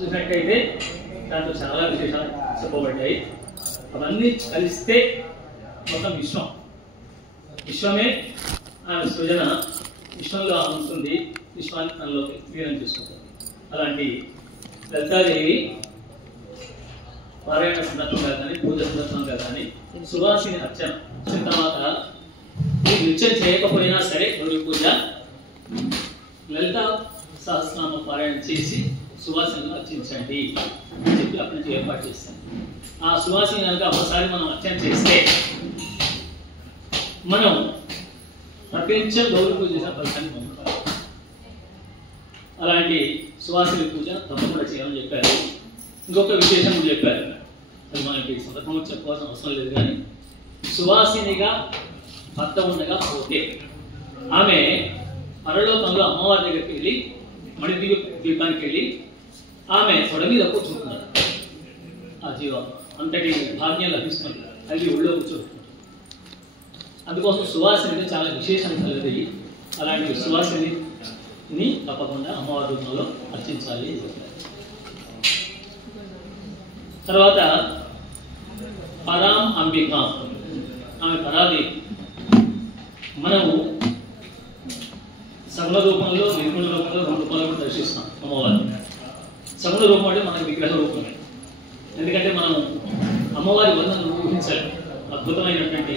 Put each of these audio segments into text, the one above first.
చూసినట్టయితే దాంట్లో చాలా విశేషాలు చెప్పబడ్డాయి. అవన్నీ కలిస్తే మొత్తం విశ్వమే ఆమె సృజన, విశ్వంలో ఉంటుంది, విశ్వాన్ని తనలోకి లీనం చేసుకుంటుంది. అలాంటి లలితాదేవి పారాయణ సందర్భంగా కానీ, పూజ సందర్భంగా కానీ, సువాసిని అర్చన వచ్చిన తర్వాత నృత్యం చేయకపోయినా సరే గౌరీ పూజ లలిత సహస్రనామ పారాయణ చేసి సువాసిని అర్చించండి అని చెప్పి అక్కడి నుంచి ఏర్పాటు చేస్తాం. ఆ సువాసిని కనుక ఒకసారి మనం అర్చన చేస్తే మనం ప్రపంచం గౌరీ పూజ చేసిన ఫలితాన్ని పొందుతాం. అలాంటి సువాసిని పూజ తప్పకుండా చేయాలని చెప్పారు. ఇంకొక విశేషం చెప్పారు, అది మనకి సందర్భంగా చెప్పుకోవాల్సిన అవసరం లేదు. కానీ సువాసినిగా భర్త ఉండగా పోతే ఆమె పరలోకంలో అమ్మవారి దగ్గరికి వెళ్ళి మణిద్వీపానికి వెళ్ళి ఆమె తొడ మీద కూర్చుంటున్నారు. ఆ జీవం అంతటి భాగ్యం లభిస్తుంది, అది ఒళ్ళో కూర్చోబెట్టుకుంటుంది. అందుకోసం సువాసిని చాలా విశేషం కలిగి అలాంటి సువాసిని తప్పకుండా అమ్మవారి రూపంలో అర్చించాలి. తర్వాత పరాం అంబిక, ఆమె పరాదేవి. మనము సగుణ రూపంలో, నిర్గుణ రూపంలో, రెండు రూపాయలు కూడా దర్శిస్తాం అమ్మవారిని. సగుణ రూపం అంటే మనకి విగ్రహ రూపమే. ఎందుకంటే మనం అమ్మవారి వర్ణను ఊహించాలి, అద్భుతమైనటువంటి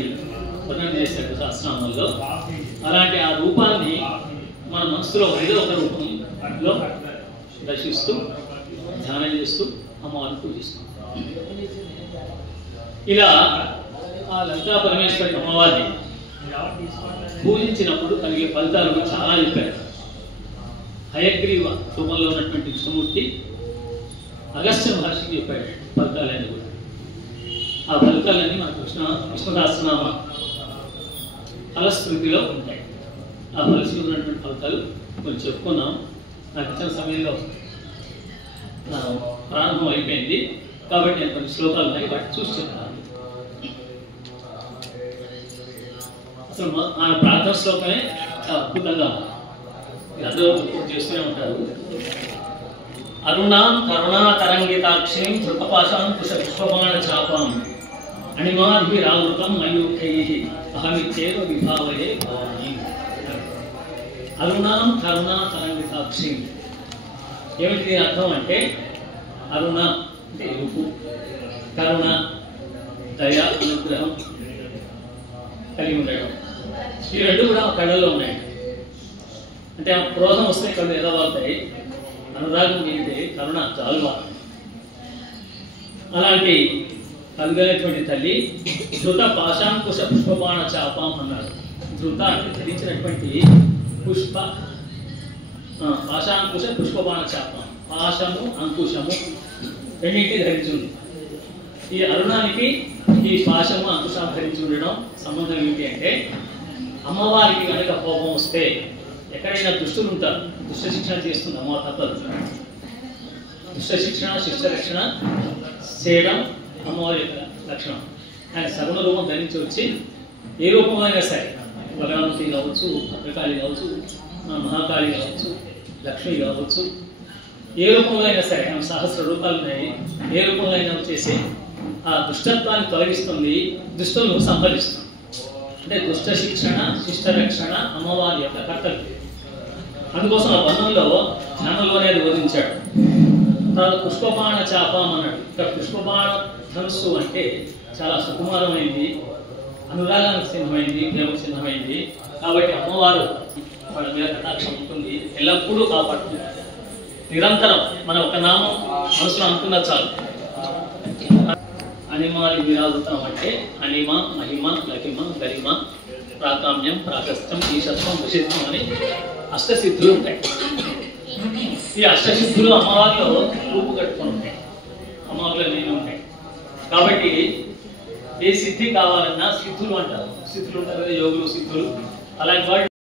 వర్ణన చేశాడు సహస్రనామంలో. అలాంటి ఆ రూపాన్ని మన మనసులో ఏదో ఒక రూపంలో దర్శిస్తూ ధ్యానం చేస్తూ అమ్మవారిని పూజిస్తాం. ఇలా ఆ లలితా పరమేశ్వరి అమ్మవారిని పూజించినప్పుడు కలిగే ఫలితాలు చాలా చెప్పారు. హయగ్రీవ రూపంలో ఉన్నటువంటి విష్ణుమూర్తి అగస్త్య మహర్షికి చెప్పాడు ఫలితాలన్నీ కూడా. ఆ ఫలితాలన్నీ మన విష్ణు సహస్రనామ ఫలశ్రుతిలో ఉంటాయి. ఆ ఫలశ్రుతిలో ఉన్నటువంటి ఫలితాలు కొంచెం చెప్పుకున్నాం. నాకు ఇచ్చిన సమయంలో ప్రారంభం అయిపోయింది కాబట్టి నేను కొన్ని శ్లోకాలు ఉన్నాయి, వాటిని చూసి చెప్తాను. అసలు ఆ ప్రార్థన శ్లోకమే చాలా అద్భుతంగా అందరూ చేస్తూనే ఉంటారు. అరుణాం కరుణా తరంగితాక్షిం ధృతపాశాం కుశ పుష్పబాణ చాపాం అణిమాభిరావృతం మయూఖైః అహమిత్యేవ విభావయే భవాని. అరుణాం కరుణా తరంగితాక్షిం ఏమిటి దీని అర్థం అంటే, అరుణ అంటే ఎరుపు, కరుణ దయ అనుగ్రహం కలిగి ఉండడం. ఈ రెండు కూడా కళ్ళల్లో ఉన్నాయి. అంటే ఆ క్రోధం వస్తే కళ్ళు ఎదవాళ్తాయి, అనురాగం మీదే కరుణ చాలువా. అలాంటి కలిగినటువంటి తల్లి ధృత పాశాంకుశ పుష్పబాణ చాపం అన్నాడు. ధృత అంటే ధరించినటువంటి పుష్ప పాశాంకుశ పుష్పబాణ చాపం, పాశము అంకుశము రెండింటి ధరించుంది. ఈ అరుణానికి ఈ పాశము అంకుశం ధరించి ఉండడం సంబంధం ఏంటి అంటే, అమ్మవారికి కనుక కోపం వస్తే ఎక్కడైనా దుష్టులు ఉంటారు, దుష్ట శిక్షణ చేస్తుంది అమ్మవారు, తప్పదు. దుష్ట శిక్షణ శిష్ట రక్షణ చేయడం అమ్మవారి యొక్క లక్షణం. ఆయన సగుణ రూపం ధరించి వచ్చి ఏ రూపంలో అయినా సరే, భగవంతి కావచ్చు, భద్రకాళి కావచ్చు, మహాకాళి కావచ్చు, లక్ష్మి కావచ్చు, ఏ రూపంలో అయినా సరే, ఆమె సహస్ర రూపాలు ఉన్నాయి, ఏ రూపంలో అయినా వచ్చేసి ఆ దుష్టత్వాన్ని తొలగిస్తుంది, దుష్టులను సంహరిస్తుంది. అంటే దుష్ట శిక్షణ శిష్ట రక్షణ అమ్మవారి యొక్క కర్తవ్యం. అందుకోసం ఆ వర్ణంలో ధ్యానంలోనే అది బోధించాడు. తర్వాత పుష్పబాణ చాపం అన్నాడు. ఇక్కడ పుష్పబాణ ధనుస్సు అంటే చాలా సుకుమారమైంది, అనురాగానికి చిహ్నమైంది, ప్రేమకు చిహ్నమైంది. కాబట్టి అమ్మవారు మన మీద కటాక్షం ఉంటుంది, ఎల్లప్పుడూ కాపాడుతుంది. నిరంతరం మన ఒక నామం మనసులో అనుకున్న చాలు. అనిమాని విరావృతం అంటే అనిమ, మహిమ, లహిమ, గరిమ, ప్రాకామ్యం, ప్రాశస్త్యం, ఈశత్వం, విషిత్వం అని అష్టసిద్ధులు ఉంటాయి. ఈ అష్టసిద్ధులు అమ్మవారిలో రూపు కట్టుకొని ఉంటాయి, అమ్మవారిలో నేను ఉంటాయి. కాబట్టి ఏ సిద్ధి కావాలన్నా సిద్ధులు అంటారు. సిద్ధులు ఉంటారు కదా, యోగులు సిద్ధులు, అలాంటి వాటి